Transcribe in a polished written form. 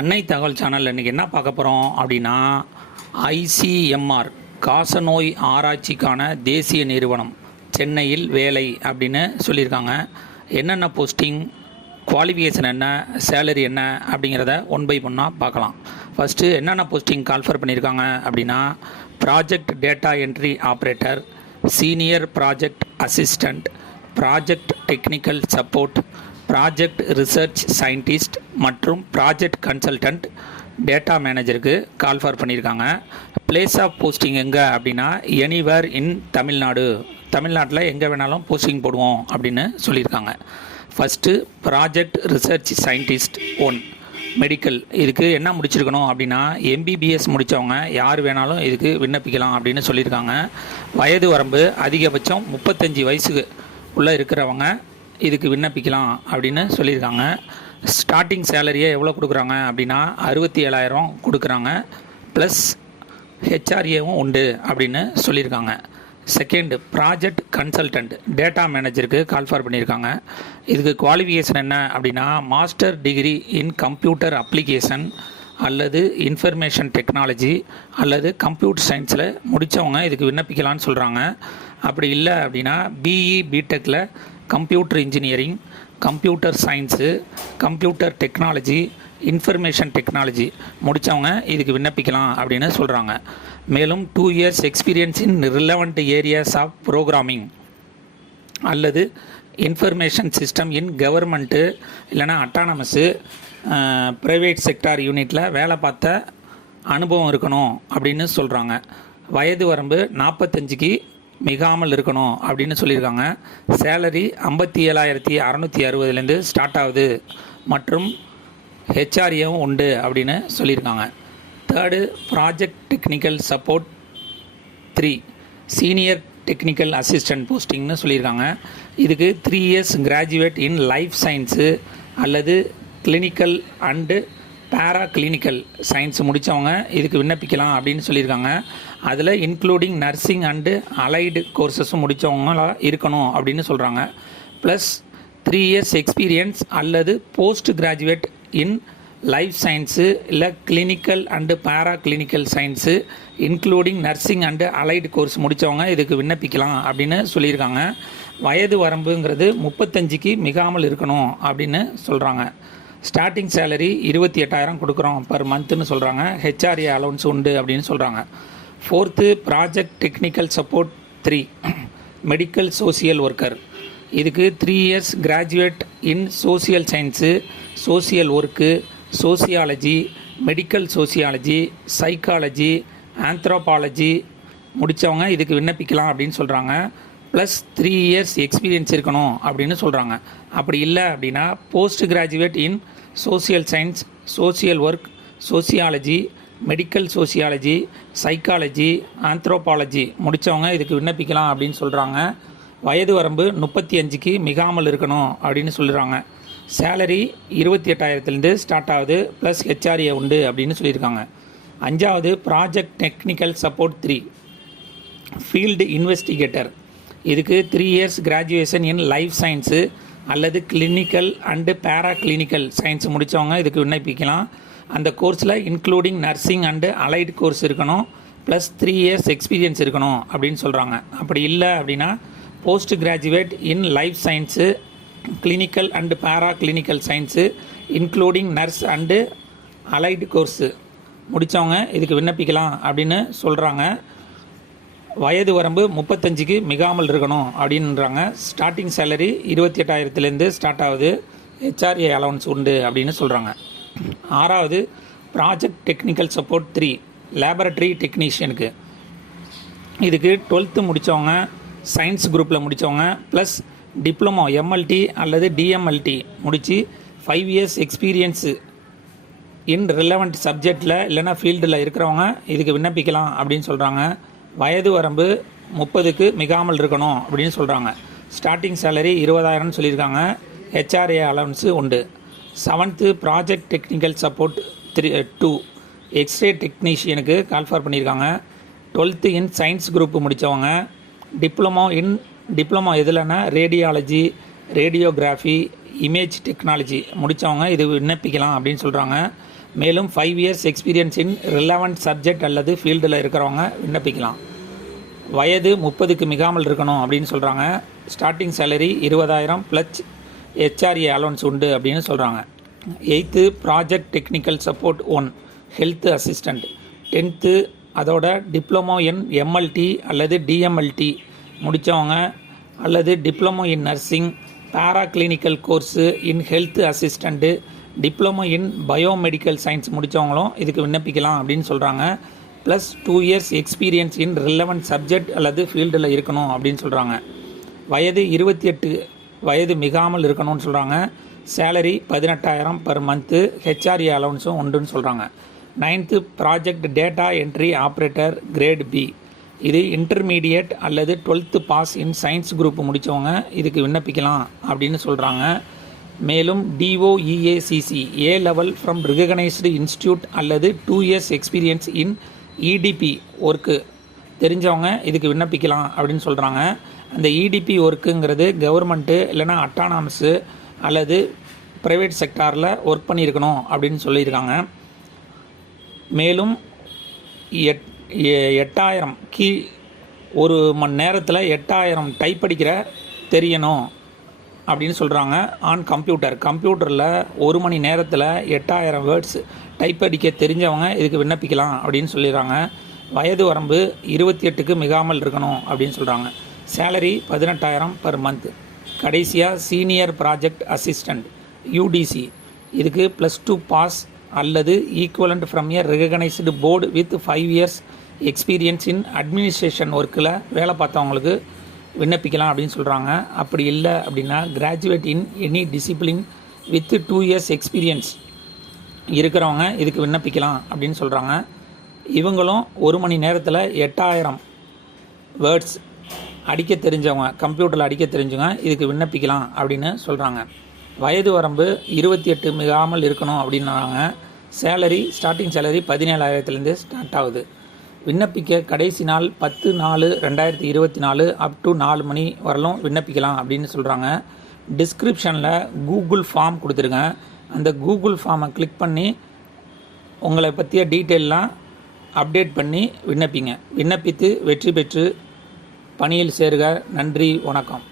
அன்னை தகவல் சேனல் இன்றைக்கி என்ன பார்க்க போகிறோம் அப்படின்னா, ஐசிஎம்ஆர் காசநோய் ஆராய்ச்சிக்கான தேசிய நிறுவனம் சென்னையில் வேலை அப்படின்னு சொல்லியிருக்காங்க. என்னென்ன போஸ்டிங், குவாலிஃபிகேஷன் என்ன, சேலரி என்ன அப்படிங்கிறத ஒன் பை ஒன்னாக பார்க்கலாம். ஃபஸ்ட்டு என்னென்ன போஸ்டிங் கால்ஃபர் பண்ணியிருக்காங்க அப்படின்னா, project data entry operator, senior project assistant, project technical support, project research scientist மற்றும் ப்ராஜெக்ட் கன்சல்டன்ட் டேட்டா மேனேஜருக்கு கால்ஃபர் பண்ணியிருக்காங்க. பிளேஸ் ஆஃப் போஸ்டிங் எங்கே அப்படின்னா, எனிவேர் இன் தமிழ்நாட்டில் எங்கே வேணாலும் போஸ்டிங் போடுவோம் அப்படின்னு சொல்லியிருக்காங்க. First project research scientist 1 medical. இதுக்கு என்ன முடிச்சிருக்கணும் அப்படின்னா, எம்பிபிஎஸ் முடித்தவங்க யார் வேணாலும் இதுக்கு விண்ணப்பிக்கலாம் அப்படின்னு சொல்லியிருக்காங்க. வயது வரம்பு அதிகபட்சம் 35 வயசுக்கு உள்ளே இருக்கிறவங்க இதுக்கு விண்ணப்பிக்கலாம் அப்படின்னு சொல்லியிருக்காங்க. ஸ்டார்டிங் சேலரியை எவ்வளோ கொடுக்குறாங்க அப்படின்னா 67,000 கொடுக்குறாங்க. ப்ளஸ் ஹெச்ஆர்ஏவும் உண்டு அப்படின்னு சொல்லியிருக்காங்க. செகண்ட், ப்ராஜெக்ட் கன்சல்டன்ட் டேட்டா மேனேஜருக்கு கால்ஃபர் பண்ணியிருக்காங்க. இதுக்கு குவாலிஃபிகேஷன் என்ன அப்படின்னா, master degree in computer application அல்லது இன்ஃபர்மேஷன் டெக்னாலஜி அல்லது கம்ப்யூட்டர் சயின்ஸில் முடித்தவங்க இதுக்கு விண்ணப்பிக்கலான்னு சொல்கிறாங்க. அப்படி இல்லை அப்படின்னா பிஇ பிடெக்கில் computer engineering, computer science, computer technology, information technology முடித்தவங்க இதுக்கு விண்ணப்பிக்கலாம் அப்படின்னு சொல்கிறாங்க. மேலும் 2 years experience in relevant areas of programming அல்லது இன்ஃபர்மேஷன் சிஸ்டம் இன் கவர்மெண்ட்டு இல்லைனா அட்டானமஸு ப்ரைவேட் செக்டார் யூனிட்டில் வேலை பார்த்த அனுபவம் இருக்கணும் அப்படின்னு சொல்கிறாங்க. வயது வரம்பு 45க்கு மிகாமல் இருக்கணும் அப்படின்னு சொல்லியிருக்காங்க. சேலரி 57,660 ஸ்டார்ட் ஆகுது மற்றும் ஹெச்ஆர்ஏவும் உண்டு அப்படின்னு சொல்லியிருக்காங்க. Third, project technical support 3 senior technical assistant போஸ்டிங்னு சொல்லியிருக்காங்க. இதுக்கு 3 years graduate in life science அல்லது clinical and paraclinical science முடித்தவங்க இதுக்கு விண்ணப்பிக்கலாம் அப்படின்னு சொல்லியிருக்காங்க. அதில் இன்க்ளூடிங் நர்சிங் அண்டு அலைடு கோர்சஸும் முடித்தவங்களாம் இருக்கணும் அப்படின்னு சொல்கிறாங்க. ப்ளஸ் 3 years எக்ஸ்பீரியன்ஸ் அல்லது post graduate in life science இல்லை clinical and paraclinical science including nursing and allied course முடித்தவங்க இதுக்கு விண்ணப்பிக்கலாம் அப்படின்னு சொல்லியிருக்காங்க. வயது வரம்புங்கிறது 35க்கு மிகாமல் இருக்கணும் அப்படின்னு சொல்கிறாங்க. ஸ்டார்டிங் சேலரி 28,000 கொடுக்குறோம் பர் மந்த்துன்னு சொல்கிறாங்க. ஹெச்ஆர்ஏ அலவன்ஸ் உண்டு அப்படின்னு சொல்கிறாங்க. Fourth, project technical support 3 medical social worker. இதுக்கு 3 years கிராஜுவேட் இன் social science, social work, sociology, medical sociology, psychology, anthropology முடித்தவங்க இதுக்கு விண்ணப்பிக்கலாம் அப்படின்னு சொல்கிறாங்க. ப்ளஸ் 3 years எக்ஸ்பீரியன்ஸ் இருக்கணும் அப்படின்னு சொல்கிறாங்க. அப்படி இல்லை அப்படின்னா போஸ்ட் கிராஜுவேட் இன் social science, social work, sociology, medical sociology, psychology, anthropology முடித்தவங்க இதுக்கு விண்ணப்பிக்கலாம் அப்படின்னு சொல்கிறாங்க. வயது வரம்பு 35க்கு மிகாமல் இருக்கணும் அப்படின்னு சொல்கிறாங்க. சேலரி 28,000 ஸ்டார்ட் ஆகுது. ப்ளஸ் ஹெச்ஆர்ஏ உண்டு அப்படின்னு சொல்லியிருக்காங்க. அஞ்சாவது, project technical support 3 field investigator. இதுக்கு 3 years graduation in life science அல்லது clinical and paraclinical science முடித்தவங்க இதுக்கு விண்ணப்பிக்கலாம். அந்த கோர்ஸில் including nursing and allied course இருக்கணும். ப்ளஸ் 3 years எக்ஸ்பீரியன்ஸ் இருக்கணும் அப்படின்னு சொல்கிறாங்க. அப்படி இல்லை அப்படின்னா post graduate in life science, clinical and paraclinical science including nurse and allied course முடித்தவங்க இதுக்கு விண்ணப்பிக்கலாம் அப்படின்னு சொல்கிறாங்க. வயது வரம்பு 35க்கு மிகாமல் இருக்கணும் அப்படின்றாங்க. ஸ்டார்டிங் சேலரி 28,000 ஸ்டார்ட் ஆகுது. ஹெச்ஆர்ஏ அலவன்ஸ் உண்டு அப்படின்னு சொல்கிறாங்க. ஆறாவது, ப்ராஜெக்ட் டெக்னிக்கல் சப்போர்ட் 3 லேபரட்டரி டெக்னீஷியனுக்கு. இதுக்கு 12th முடித்தவங்க, சயின்ஸ் குரூப்பில் முடித்தவங்க, ப்ளஸ் டிப்ளமோ எம்எல்டி அல்லது டிஎம்எல்டி முடித்து 5 years எக்ஸ்பீரியன்ஸு இன் ரிலவெண்ட் சப்ஜெக்டில் இல்லைனா ஃபீல்டில் இருக்கிறவங்க இதுக்கு விண்ணப்பிக்கலாம் அப்படின்னு சொல்கிறாங்க. வயது வரம்பு 30க்கு மிகாமல் இருக்கணும் அப்படின்னு சொல்கிறாங்க. ஸ்டார்டிங் சேலரி 20,000 சொல்லியிருக்காங்க. ஹெச்ஆர்ஏ அலவன்ஸு உண்டு. 7th, project technical support 2 x-ray டெக்னீஷியனுக்கு கால்ஃபர் பண்ணியிருக்காங்க. 12th இன் சயின்ஸ் குரூப் முடித்தவங்க, டிப்ளமோ எதுலன்னா ரேடியாலஜி, ரேடியோகிராஃபி, இமேஜ் டெக்னாலஜி முடித்தவங்க இது விண்ணப்பிக்கலாம் அப்படின்னு சொல்கிறாங்க. மேலும் 5 years experience in relevant subject அல்லது ஃபீல்டில் இருக்கிறவங்க விண்ணப்பிக்கலாம். வயது 30க்கு மிகாமல் இருக்கணும் அப்படின்னு சொல்கிறாங்க. Starting salary 20,000 plus HRA allowance உண்டு அப்படின்னு சொல்கிறாங்க. 8th project technical support 1 health assistant. 10th அதோட டிப்ளமோ இன் எம்எல்டி அல்லது டிஎம்எல்டி முடித்தவங்க அல்லது diploma in nursing, paraclinical course in health assistant, diploma in biomedical science முடித்தவங்களும் இதுக்கு விண்ணப்பிக்கலாம் அப்படின்னு சொல்கிறாங்க. Plus 2 years experience in relevant subject அல்லது ஃபீல்டில் இருக்கணும் அப்படின்னு சொல்கிறாங்க. வயது 28 வயது மிகாமல் இருக்கணும்னு சொல்கிறாங்க. சேலரி 18,000 பர் மந்த்து, ஹெச்ஆர்ஏ அலவன்ஸும் உண்டுன்னு சொல்கிறாங்க. 9th project data entry operator grade B. இது இன்டர்மீடியட் அல்லது 12th pass in science group முடித்தவங்க இதுக்கு விண்ணப்பிக்கலாம் அப்படின்னு சொல்கிறாங்க. மேலும் டிஓஇஏசிசி ஏ லெவல் ஃப்ரம் ரிகனைஸ்டு இன்ஸ்டியூட் அல்லது 2 இயர்ஸ் எக்ஸ்பீரியன்ஸ் இன் இடிபி ஒர்க்கு தெரிஞ்சவங்க இதுக்கு விண்ணப்பிக்கலாம் அப்படின்னு சொல்கிறாங்க. அந்த இடிபி ஒர்க்குங்கிறது கவர்மெண்ட்டு இல்லைனா அட்டானமஸு அல்லது ப்ரைவேட் செக்டாரில் ஒர்க் பண்ணியிருக்கணும் அப்படின்னு சொல்லியிருக்காங்க. மேலும் 8,000 ஒரு மணி நேரத்தில் 8,000 டைப் அடிக்கிற தெரியணும் அப்படின்னு சொல்கிறாங்க. ஆன் கம்ப்யூட்டரில் ஒரு மணி நேரத்தில் 8,000 வேர்ட்ஸ் டைப் அடிக்க தெரிஞ்சவங்க இதுக்கு விண்ணப்பிக்கலாம் அப்படின்னு சொல்லிடுறாங்க. வயது வரம்பு 28க்கு மிகாமல் இருக்கணும் அப்படின்னு சொல்கிறாங்க. Salary 18,000 per month. கடைசியாக சீனியர் ப்ராஜெக்ட் அசிஸ்டண்ட் யூடிசி. இதுக்கு +2 பாஸ் அல்லது equivalent from a recognised board with 5 years experience in administration ஒர்க்கில் வேலை பார்த்தவங்களுக்கு விண்ணப்பிக்கலாம் அப்படின்னு சொல்கிறாங்க. அப்படி இல்லை அப்படின்னா graduate in any discipline with 2 years experience இருக்கிறவங்க இதுக்கு விண்ணப்பிக்கலாம் அப்படின்னு சொல்கிறாங்க. இவங்களும் ஒரு மணி நேரத்தில் 8,000 வேர்ட்ஸ் அடிக்க தெரிஞ்சவங்க, கம்ப்யூட்டரில் அடிக்க தெரிஞ்சவங்க இதுக்கு விண்ணப்பிக்கலாம் அப்படின்னு சொல்கிறாங்க. வயது வரம்பு 28 மிகாமல் இருக்கணும் அப்படின்னாங்க. சேலரி ஸ்டார்டிங் சேலரி 17,000லேருந்து ஸ்டார்ட் ஆகுது. விண்ணப்பிக்க கடைசி நாள் 10/4/2024 அப் டு 4 மணி வரலும் விண்ணப்பிக்கலாம் அப்படின்னு சொல்கிறாங்க. டிஸ்கிரிப்ஷனில் கூகுள் ஃபார்ம் கொடுத்துருங்க. அந்த கூகுள் ஃபார்மை கிளிக் பண்ணி உங்களை பற்றிய டீட்டெயிலெலாம் அப்டேட் பண்ணி விண்ணப்பித்து வெற்றி பெற்று பணியில் சேருக. நன்றி, வணக்கம்.